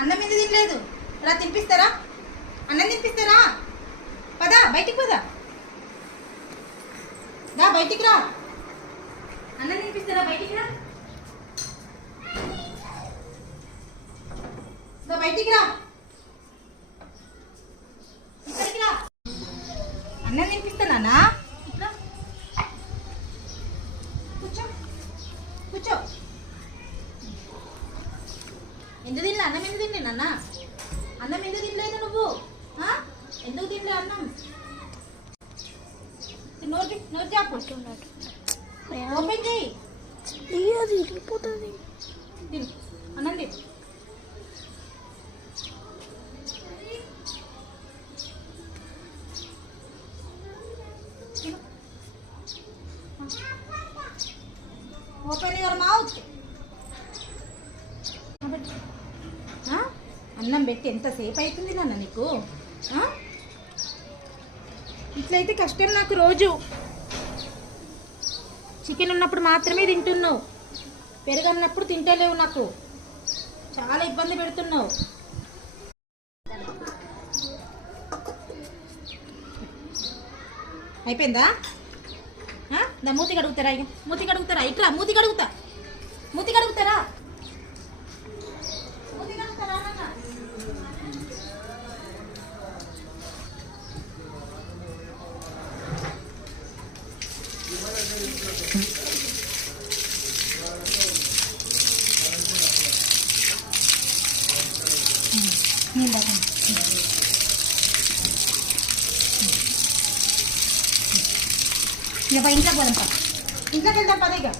అన్నం ఎందుకు తినలేదు? రా తినిపిస్తారా? అన్నం తినిపిస్తారా? పదా బయటికి పదా, దా బయటికి రా. అన్నం తినిపిస్తారా? బయటికి రా, బయటికి రా, ఇక్కడికి రా. అన్నం తినిపిస్తానా? కూర్చో కూర్చో. ఎందుకు తినలే? అన్నం ఎందుకు తినలే నాన్న? అన్నం ఎందుకు తినలేదు నువ్వు? ఎందుకు తినలే అన్నం? నోరు నోరు చాపు, ఓపెన్ చేయి. తిరిగిపోతుంది. తిను అన్నం తిను. Open your mouth. అన్నం పెట్టి ఎంతసేపు అవుతుంది నాన్న నీకు? ఇట్లయితే కష్టం నాకు. రోజు చికెన్ ఉన్నప్పుడు మాత్రమే తింటున్నావు, పెరుగు అన్నప్పుడు తింటలేవు. నాకు చాలా ఇబ్బంది పెడుతున్నావు. అయిపోయిందా? మూతి కడుగుతారా? ఇక మూతి కడుగుతారా? ఇట్లా మూతి కడుగుతా, మూతి కడుగుతారా? మూతి కడుగుతారా నాన్న? ఇక ఇంట్లోకి పోదాం, ఇంట్లోకి వెళ్దాం పదేగా.